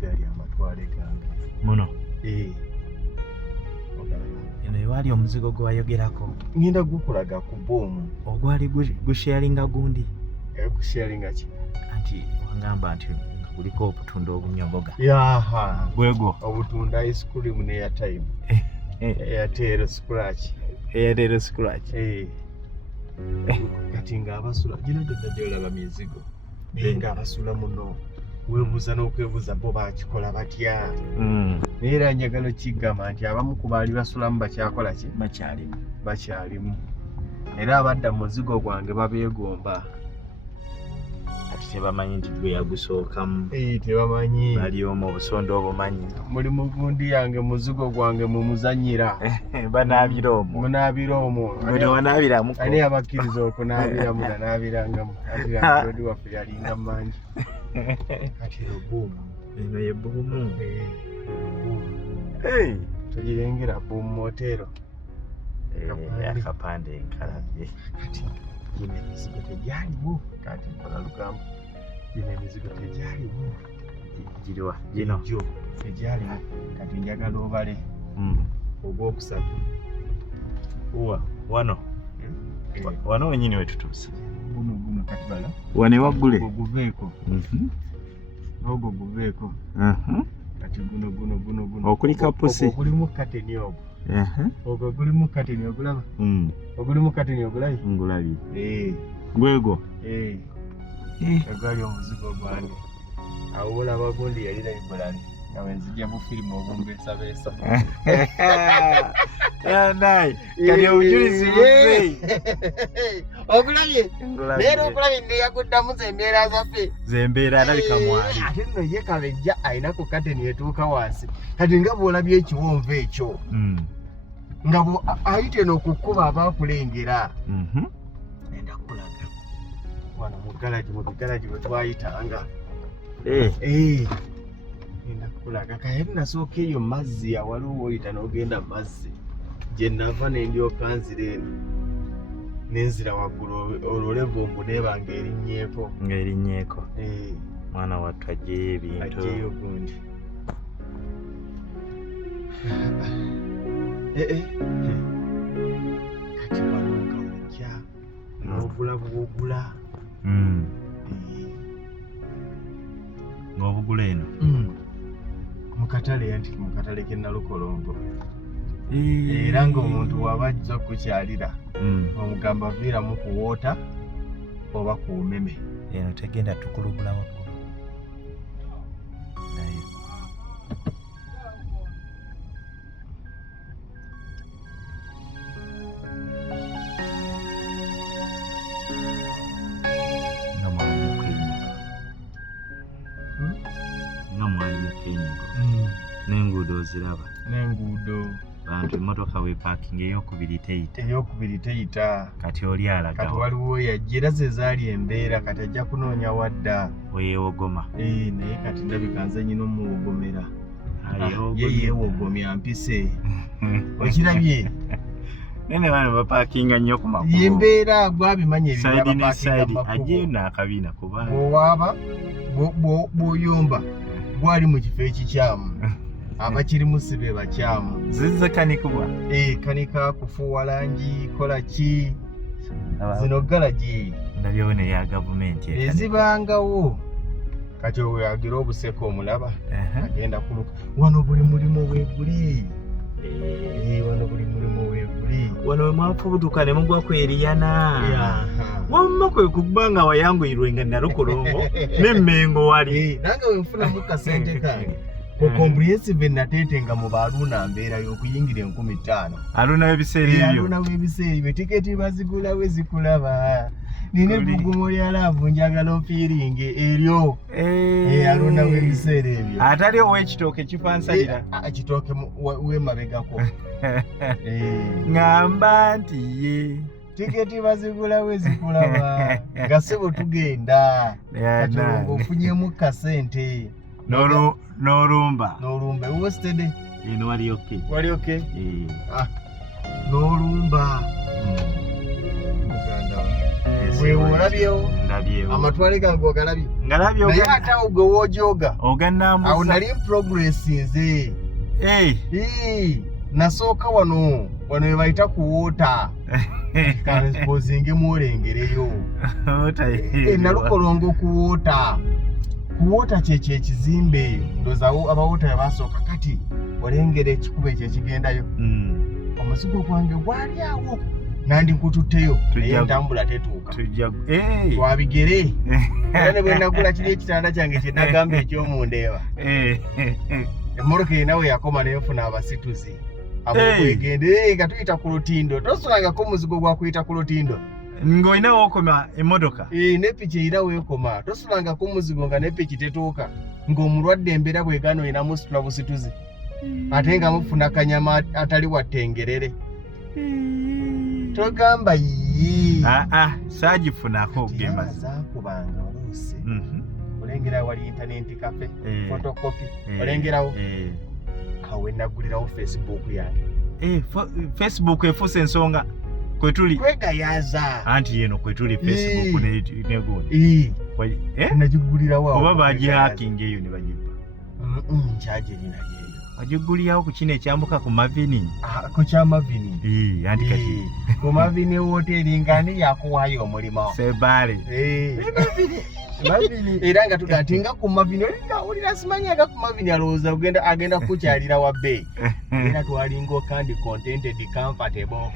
gali amatwale gange. Muno. Ogalaba. Eno ewali omuzigo gwe wayogerako. Ngenda gukulaga ku boomu. Ogwali gusharinga gundi. Kusharinga ki? Anti wangamba nti kuliko obutunda obunyogoga. Yaha. Bwego. Obutunda ice cream ne airtime. Airtel scratch. Airtel scratch. Kati nga abasula gino gyonna ba mizigo. Nga abasula muno. Weebuuza n'okwebuuza bo bakikola batya. Era njagala kigamba nti abamu ku baali basulamu bakyakola ki? Bakyalimu. Era abadda muzigo gwange babeegomba. Ati tebamanyi nti gwe yagusookamu. Tebamanyi. Bali omu obusondo obumanyi. Muli mugundi yange muzigo gwange mumuzanyira. Banaabira omwo. Munaabira omwo. Bwe tewanaabiramuko. Ani abakkiriza okunaabiramu nanaabirangamu. Ati landi waffe yalinga mangi. Kati buumu. Eno ye buumu. Tugirengera buumu motero. Akapande nkalabye. Kati gino emizigo tegyaliwo. Kati nkola lugambo. Gino emizigo tegyaliwo. Giriwa? Gino? Jo tegyaliwo. Kati njagala obale. Ogwokusatu. Uwa. Wano? Wano wenyini wetutuuse. Guno kati bala. Wane waggule? Guveeko. Ogwo guveeko. Kati guno. Okulika pusi? Ogulimu kateni ogwo. Ogwo gulimu kateni ogulaba? Ogulimu kateni ogulabi? Ngulabye. Gwego? Egali omuzigo gwange. Awo olaba gundi yali library. Nawe nzija mu firimu obumbeesabeesa. Naye kali obujulizi buzze. Ogulabye? Leero okulabye neyaguddamu zembeera zaffe. Zembeera alabika mwali. Ate nno ye kabejja ayina ku kateni etuuka wansi. Kati nga bw'olabye ekiwonvu ekyo. Nga ayite n'okukkuba abaakulengera. Enda kulaga. Wano mu bigalaji bwe twayitanga. Enda kulaga. Kayali nasooka eyo mazzi awaliwo woyita n'ogenda mu mazzi. Gye nava ne ndyoka nzira eno. Nenzira waggulu olwolevumbu neeba ng'erinnyeeko. Mwana wattu aggyeyo ebintu. Aggyeyo gundi. Kati wano nga wojja n'ogula bw'ogula. Ng'obugula eno? Mu katale k'e Nalukolongo. Era ng'omuntu waba ajja kukyalira omugamba viiramu ku woota oba ku mmeme. Eno tegenda tukulugula waggulu. Naye nga mwali mu kliniko. N'enguudo oziraba? N'enguudo. Bantu emmotoka weepaakinga ey'okubiri teyita. Kati oli alagawa. Kati waliwo yajja era ze zaali embeera kati ajja kunoonya wadda. Weyeewogoma. Naye kati ndabika nze nyina omuwogomera. Ye yeewogomya mpise. Okirabye? Nene bano bapaakinga nnyo ku makubo. Yembeera gwabimanya ebintu bapaakinga mu makubo. Ajjeyo n'akabiina kubanga. Bw'owaaba bw'oyomba gwali mu kifo ekikyamu. Abakirimu si be bakyamu. Zizze kanikubwa? Kanika, kufuuwa langi, kola ki? Zino galagi. Ndabyewo neya gavumenti. Ezibangawo. Kati oyagira obuseko omulaba. Agenda kuluka. Wano buli mulimu weeguli. Wano buli mulimu weeguli. Wano we mwafubutuka ne mugwa kweriyana. Wamma kwe kuba nga wayanguyirwe nga Nalukolongo n'emmengo wali. Nange we nfunamu kasente kange. Ku comprehensive natetenga mu baluna mbeera y'okuyingira 15,000. Aluna w'ebiseera ebyo. Aluna w'ebiseera ebyo. Tiketi bazigula we zikulaba. Nina ebbugumu lya laavu njagala ofiiringe eryo. Aluna w'ebiseera ebyo. Atali ow'ekitooke kifansalira. Ekitooke w'emabegako. Ngamba nti ye. Tiketi bazigula we zikulaba. Nga ssebo tugenda. Kati ofunyemu kasente. N'olumba wostede eno wali okay n'olumba muganda wewe olabyewo ndabyewo amatwale gange ogalabye ngalabye naye ate awo gwe woojoga oganambuza awo nali progress nze nasooka wano we bayita kuwoota kanzipozinge muolengereyo nalukolongo kuwoota kyekyo ekizimbe ndoza abawoota yabasooka kati olengera ekikuba ekyo ekigendayo omuzigo gwange gwali awo nandi nkututteyo naye entambula tetuuka twabigere era ne bwe nagula kiri ekitanda kyange kye nagamba ekyomundeeba emmoloka enawe yakoma neyofuna abasituzi abogwegende nga tuyita ku lutindo tosulangako omuzigo gwakuyita ku lutindo ng'olina wokoma emmotoka nepiki erina weekoma tosulangako omuzigo nga nepiki tetuuka ng'omulwadde embeera bwegana olina musitula busituzi ate nga mufuna kanyama atali wattengerere togamba saagifunako ogema zakubanga oluusi olengera wali internet cafe photocopy olengerawo awe nagulirawo Facebook yange Facebook efuuse ensonga kwetuli kwegayaza anti yeno kwetuli Facebook negundi nagigulirawo oba bagihaking eyo ne bagiba nkyagirina wajugulirawo ku kino ekyambuka ku Mavini ku kya Mavini anti kati ku Mavini wooteri ngani yakuwaayo omulimo Sebale Mavini era nga tugati nga ku Mavini olina simanyaga ku Mavini alowooza agenda kukyalira wabbe era twalinga kandi contented comfortable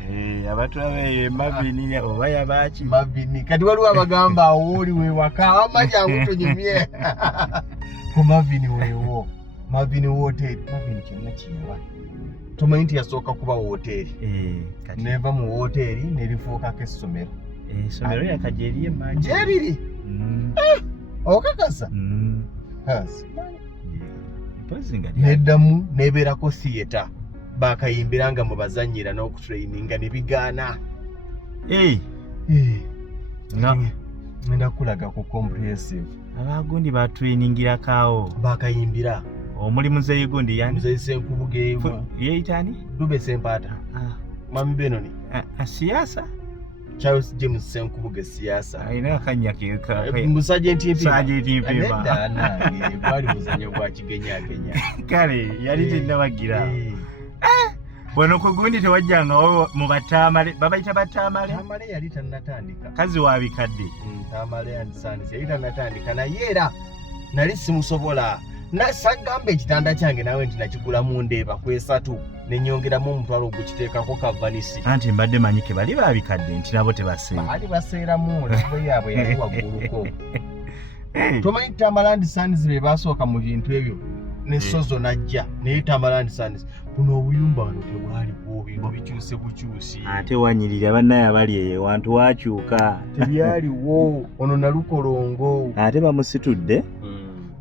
abatulabe Mavini oba yabaki Mavini kati waliwo abagamba awo oli wewaka amajangu tunyumye ku Mavini weewo Mavini wooteri Mavini kyonna kiyaba tumanyi nti yasooka kuba wooteri neva mu wooteri nerifuukako essomero essomero yakajeri emanyi gyeriri okakasa neddamu nebeerako theatre bakayimbiranga mu bazanyira n'okutraininga ne bigaana ndakulaga ku comprehensive abagundi batrainingirakawo bakayimbira omuli muzeeyi gundi yani muzeeyi Senkubugeewo yeeyitani Dube Sempaata Mami Benoni siasa Charles James Senkubuge siasa ayina akanya musajenti empima bali muzanyo gwa kigenya kale yali tennabagira wano ku gundi tewajjanga mu batamale babayita batamale tamale yali tannatandika kazi wabikadde tamale andisanisi yali tannatandika naye era nali simusobola nasagamba ekitanda kyange nawe nti nakigula mu ndeeba kwesatu nenyongeramu omutwalo ogukiteekako kavanisi anti mbadde manyike bali babikadde nti nabo tebaseera bali baseeramu nabo yaabwe yali wagguluko tomanyi Tambalandi Sons be basooka mu bintu ebyo ne Sozo najja naye Tambalandi Sons buno obuyumba wano tebwaliwo bintu bikyuse bukyusi ate wanyirira bannaye abali eyo wantu wakyuka tebyaliwo ono nalukolongo ate bamusitudde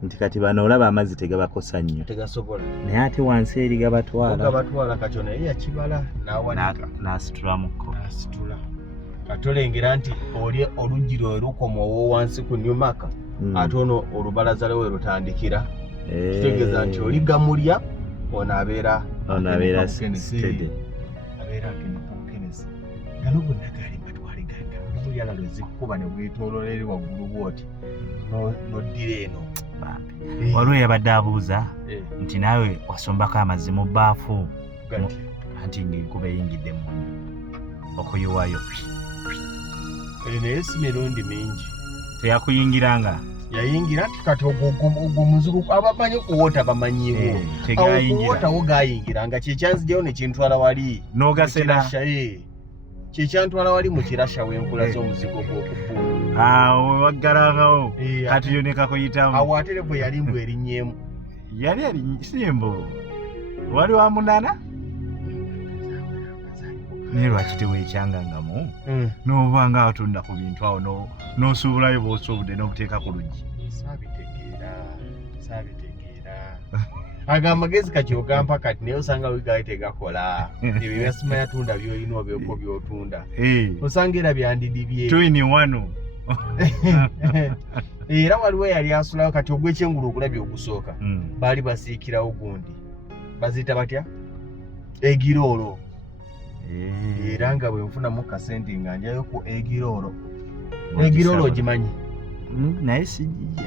nti kati bano olaba amazzi tegabakosa nnyo tegasobola naye ate wansi eri gabatwala katyo naye yakibala n'awanika n'asitulamuko kati olengera nti oli oluggi lwe lukoma owowansi ku Newmark ate ono olubalaza lwe rutandikira kitegeeza nti oli gamulya ono abeera stede abeera agenda ku Kenneth gano gonna gali matwale ganga oluyala lwe zikkuba ne bwetooloola eri waggulu bwoti n'oddira eno waliwo yabadde abuuza nti naawe wasombako amazzi mu bbaafu anti ng'enkuba eyingidde mu okuyiwayo naye si mirundi mingi teyakuyingiranga yayingira nti kati ogwo muzigo abamanyi okuwoota bamanyiwo okuwootawo gayingiranga kyekyanzijayo ne kintwala wali n'ogasena kyekyantwala wali mu kirasha wenkula z'omuzigo gw'okubbuula waggalangawo kati yo nekakuyitamu awo ate bwe yali mbw erinnyemu yali simbo wali wa munana naye lwaki teweekyangangamu n'obanga atunda ku bintu awo n'osuubulayo bw'osuubudde n'obuteeka ku luggi saabitegeera aga amagezi kati ogampa kati naye osanga wigaali tegakola ebyo byasima yatunda byolina obyeko byotunda osanga era byandidibye twini wano era waliwo yali asulawo kati ogw'ekyengulu okulabya ogusooka baali basiikirawo gundi baziyita batya egiroolo era nga bwe nfunamu kasente nga njayo ku egiroolo Egirolo ogimanyi? Naye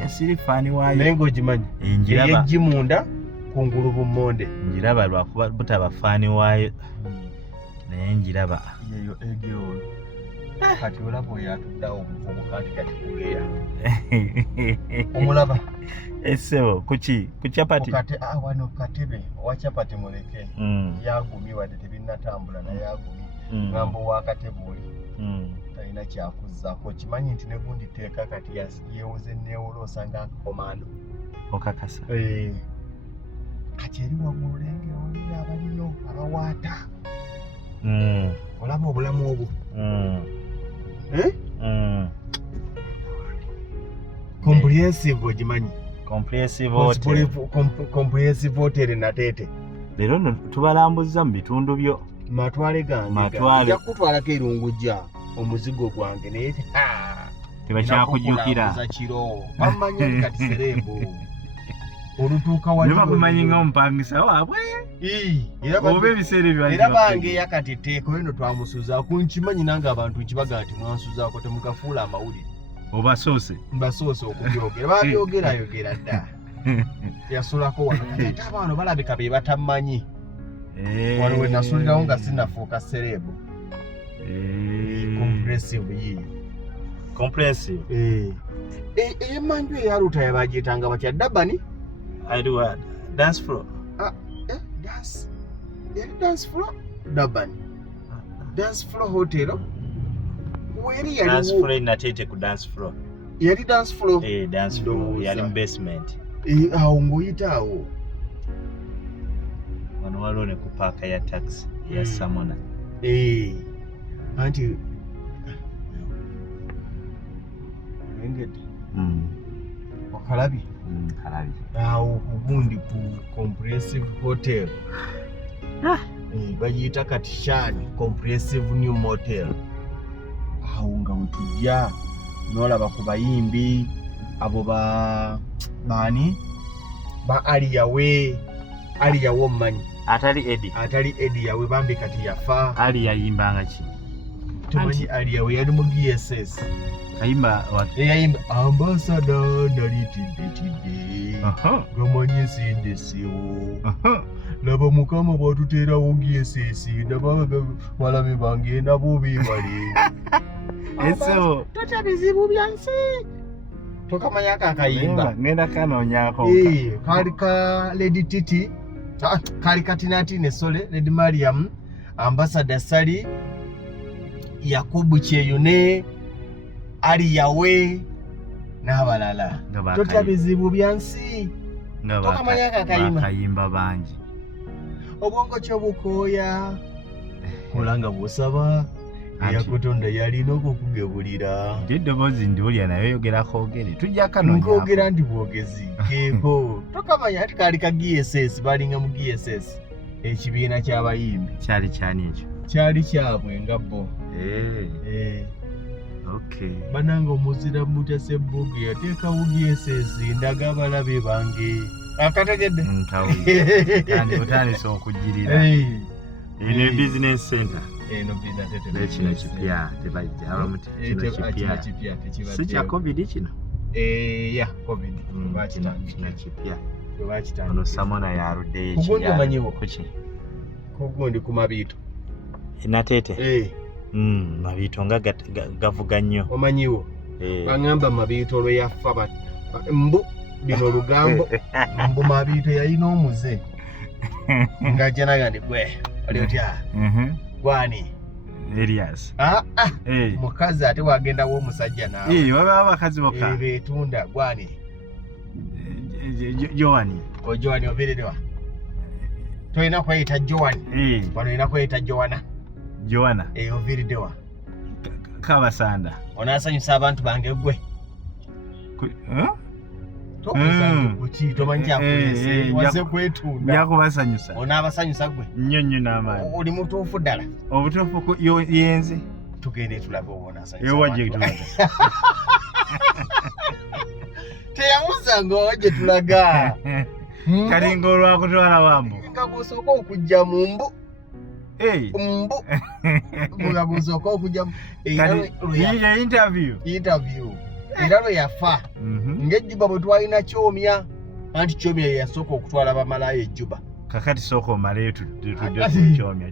siri faani waayo. Naye ng'ogimanyi? Njiraba. Egimunda kungulu bumonde. Njiraba lwakuba butaba faani waayo. Naye njiraba. Yeyo egirolo. Kati olaba oyo atuddawo omuvubuka kati kugeya. Omulaba? Essebo kuki? Ku chapati? Wano katebe owa chapati muleke. Yagumye wadde tebinnatambula naye agumye. Ngambo wa katebe oli. Talina kyakuzzaako. Kimanyi nti ne gundi teeka kati yeewuze neewula osanga komando. Okakasa? Kati eri waggulu lengera waliyo abaliyo abawaata. Olaba obulamu obwo? Comprehensive ogimanyi? Comprehensive hotel Nateete. Leero tubalambuzza mu bitundu byo. Matwale gange. Nja kutwalako erungujja omuzigo gwange naye tebakyakujjukira. Bammanyi kati serembo. Olutuuka wali. Ne bakumanyi ng'omupangisa waabwe. Oba ebiseera ebyo. Era bange yakati teeko eno twamusuzaako nkimanyi nange abantu nkibaga nti mwansuzaako temugafuula amawulire. Obasoose? Mbasoose okubyogera. Babyogera dda. Yasulako wano. Ate abaana balabika be batamanyi. Wano we nasulirawo nga sinnafuuka serebu. Comprehensive yiyo. Comprehensive? Emanju eyaluta yabagyetanga batya Dabani? Aliwa dance floor? Dance? Yali dance floor? Dabani? Dance floor hotel? Weri yaliwo? Dance floor Nateete ku dance floor. Yali dance floor? Dance floor. Yali basement. Awo ng'oyitaawo. Wano waliwo ne ku paaka ya taxi ya Samona. Anti engedde. Okalabi? Kalabi. Awo kugundi ku comprehensive hotel. Bagiyita kati Shani comprehensive new motel. Awo nga wetujja n'olaba ku bayimbi abo baani ba Aliyawe. Aliyawe omumanyi? Atali Eddie yawe bambi kati yafa. Ali yayimbanga ki? Tumanyi Aliyawe yali mu GSS. Kayimba what? Yayimba ambassador nalitidde. Gamanyi sindesiwo. Laba mukama bwatuteerawo GSS ndaba balabe bange nabo beebale. Eso. Totya bizibu byansi. Tokamanyako akayimba. Ngenda kanoonyaako. Kaali ka Lady Titi. Kaali ka Tinatine Sole, Lady Mariam, Ambassador Sally, Yakubu Kyeyune, Aliyawe n'abalala. Totya bizibu byansi. Tokamanyako akayimba. Bakayimba bangi. Obwongo ky'obukooya. Kolanga bw'osaba. Eyakutonda yalina okukugebulira. Nti eddoboozi ndiwulira naye oyogera koogere. Tujja kanoonyaako. Nkoogera ndi bwogezi. Keeko. Tokamanya ati kaali ka GSS balinga mu GSS. Ekibiina ky'abayimbi. Kyali kyani ekyo? Kyali kyabwe nga bo. Okay. Bananga omuzira mutase Bbuge yateekawo GSS ndaga abalabe bange. Akategedde? Nkawulira. Kandi otandise okujjirira. Eno business center. Eno business center. Kino kipya tebajja abamuti kino kipya. Si kya COVID kino? Ya COVID. Kino kipya. Tebakitandika. Ono Samona yaruddeyo ekipya. Kugundi omanyiwo? Kuki? Kugundi ku Mabiito. Nateete? Mabiito nga gavuga nnyo. Omanyiwo? Bangamba Mabiito lwe yafa mbu bino lugambo mbu Mabiito yalina omuze. Nga janaga ndi gwe. Oli otya? Gwani? Elias. Mukazi ate wagendawo omusajja naawe. Waba abakazi bokka. Betunda gwani? Joani. Joani oviirirewa? Tolina kweyita Joani. Wano olina kweyita Joana. Joana. Oviirirewa? Kabasanda. Onaasanyusa abantu bange gwe. Tokuza kuki tomanyi kyakuleese waze kwetunda. Byakubasanyusa. Onaabasanyusa gwe. Nnyo n'amaanyi. Oli mutuufu ddala. Obutuufu yenze. Tugende tulabe oba onaasanyusa. Ewa gye tulaga. Teyamuza nga gye tulaga. Kali ng'olwakutwala Wambo. Nga gw'osooka okujja mu mbu. mbu mugabuzo ko kujja interview era lwe yafa ng'ejjuba bwe twalina kyomya anti kyomya ye yasooka okutwala bamalayo ejjuba kakati sooka omaleyo tudde kyomya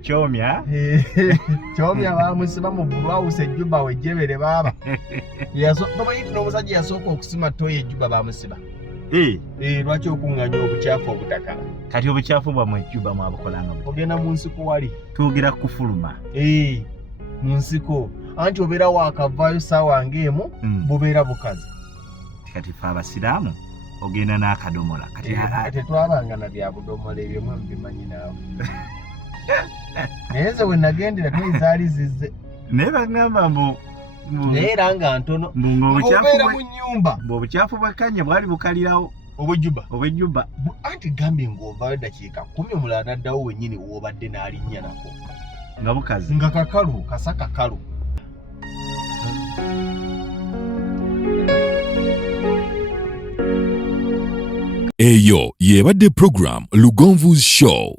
kyomya bamusiba mu bulawusi ejjuba wejjebere baaba tomanyi n'omusajja yasooka okusima toyo ejjuba bamusiba lwaki okuŋŋanya obukyafu obutakala kati obukyafu bwamwe ejjuba mwabukolanga ogenda mu nsiko wali twogera kufuluma mu nsiko anti obeera waakavaayo saawa ng'emu bubeera bukazi kati fe abasiraamu ogenda n'akadomola tetwabanga na bya budomola ebyo mwe mubimanyi naawe naye nze we nagendera tezaali zizze naye bagamba mbu naye era nga ntono obeera mu nnyumba obukyafu bwekkanye bwali bukalirawo obwejjuba anti gambye ng'ovaayo dakiika 10 omulala naddawo wennyini w'obadde n'alinnya nako nga bukazi nga kakalu kasa kakalu eyo yebadde program Lugonvu's Show.